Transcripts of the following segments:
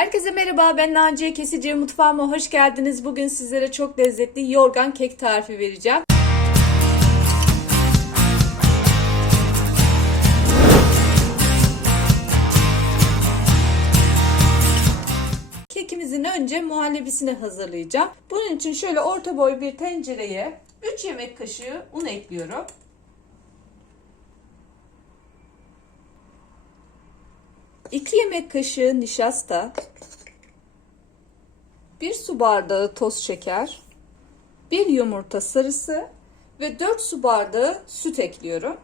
Herkese merhaba ben Naciye Kesici mutfağıma hoş geldiniz. Bugün sizlere çok lezzetli yorgan kek tarifi vereceğim. Kekimizin önce muhallebisini hazırlayacağım. Bunun için şöyle orta boy bir tencereye 3 yemek kaşığı un ekliyorum. 2 yemek kaşığı nişasta, 1 su bardağı toz şeker, 1 yumurta sarısı ve 4 su bardağı süt ekliyorum.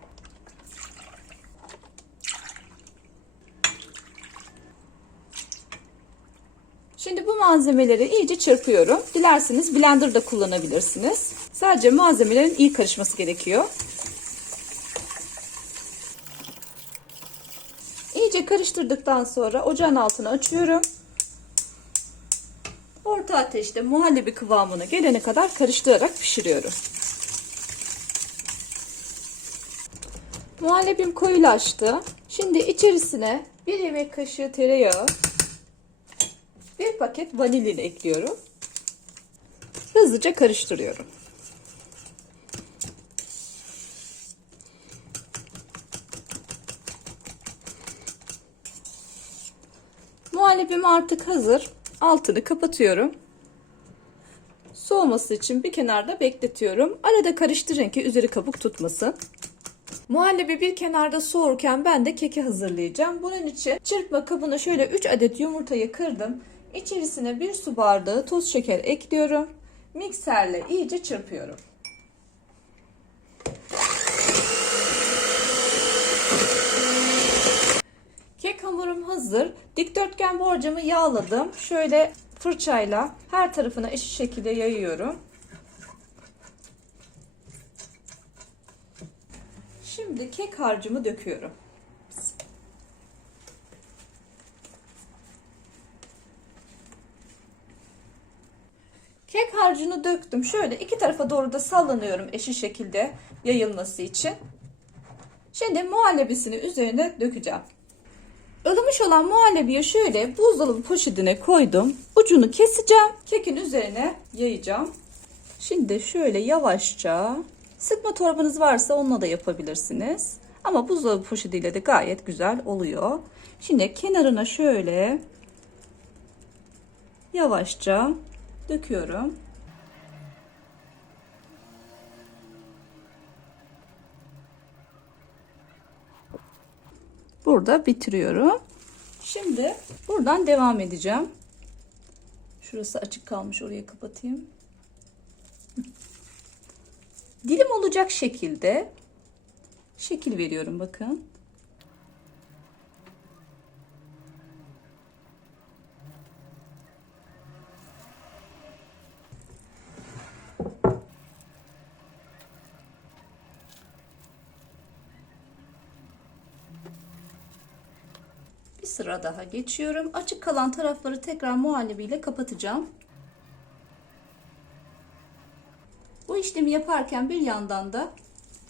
Şimdi bu malzemeleri iyice çırpıyorum. Dilerseniz blender da kullanabilirsiniz. Sadece malzemelerin iyi karışması gerekiyor. İyice karıştırdıktan sonra ocağın altını açıyorum. Orta ateşte muhallebi kıvamına gelene kadar karıştırarak pişiriyorum. Muhallebim koyulaştı. Şimdi içerisine bir yemek kaşığı tereyağı, bir paket vanilin ekliyorum. Hızlıca karıştırıyorum. Muhallebim artık hazır. Altını kapatıyorum. Soğuması için bir kenarda bekletiyorum. Arada karıştırın ki üzeri kabuk tutmasın. Muhallebi bir kenarda soğurken ben de keki hazırlayacağım. Bunun için çırpma kabına şöyle 3 adet yumurtayı kırdım. İçerisine 1 su bardağı toz şeker ekliyorum. Mikserle iyice çırpıyorum. Kek hamurum hazır. Dikdörtgen borcamı yağladım. Şöyle fırçayla her tarafına eşit şekilde yayıyorum. Şimdi kek harcımı döküyorum. Kek harcını döktüm. Şöyle iki tarafa doğru da sallanıyorum eşit şekilde yayılması için. Şimdi muhallebisini üzerine dökeceğim. Ilımış olan muhallebiyi şöyle buzdolabı poşetine koydum. Ucunu keseceğim. Kekin üzerine yayacağım. Şimdi şöyle yavaşça sıkma torbanız varsa onunla da yapabilirsiniz. Ama buzdolabı poşetiyle de gayet güzel oluyor. Şimdi kenarına şöyle yavaşça döküyorum. Burada bitiriyorum. Şimdi buradan devam edeceğim. Şurası açık kalmış orayı kapatayım. Dilim olacak şekilde şekil veriyorum bakın. Sıra daha geçiyorum. Açık kalan tarafları tekrar muhallebiyle kapatacağım. Bu işlemi yaparken bir yandan da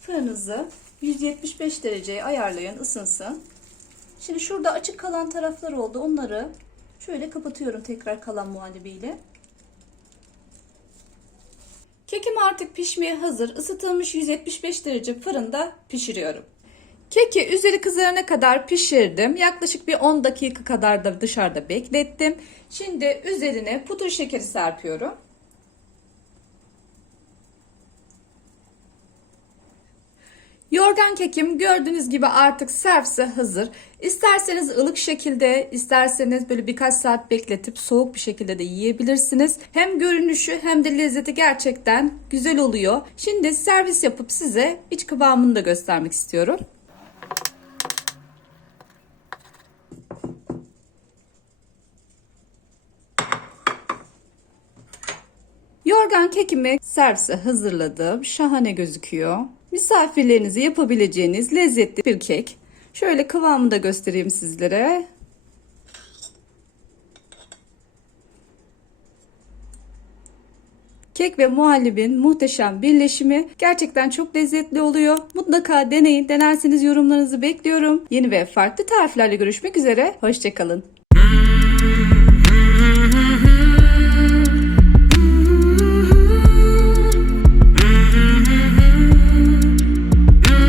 fırınınızı 175 dereceye ayarlayın, ısınsın. Şimdi şurada açık kalan taraflar oldu. Onları şöyle kapatıyorum tekrar kalan muhallebiyle. Kekim artık pişmeye hazır. Isıtılmış 175 derece fırında pişiriyorum. Keki üzeri kızarana kadar pişirdim. Yaklaşık bir 10 dakika kadar da dışarıda beklettim. Şimdi üzerine pudra şekeri serpiyorum. Yorgan kekim gördüğünüz gibi artık servise hazır. İsterseniz ılık şekilde, isterseniz böyle birkaç saat bekletip soğuk bir şekilde de yiyebilirsiniz. Hem görünüşü hem de lezzeti gerçekten güzel oluyor. Şimdi servis yapıp size iç kıvamını da göstermek istiyorum. Yorgan kekimi servise hazırladım. Şahane gözüküyor. Misafirlerinize yapabileceğiniz lezzetli bir kek. Şöyle kıvamını da göstereyim sizlere. Kek ve muhallebin muhteşem birleşimi gerçekten çok lezzetli oluyor. Mutlaka deneyin. Denerseniz yorumlarınızı bekliyorum. Yeni ve farklı tariflerle görüşmek üzere. Hoşçakalın.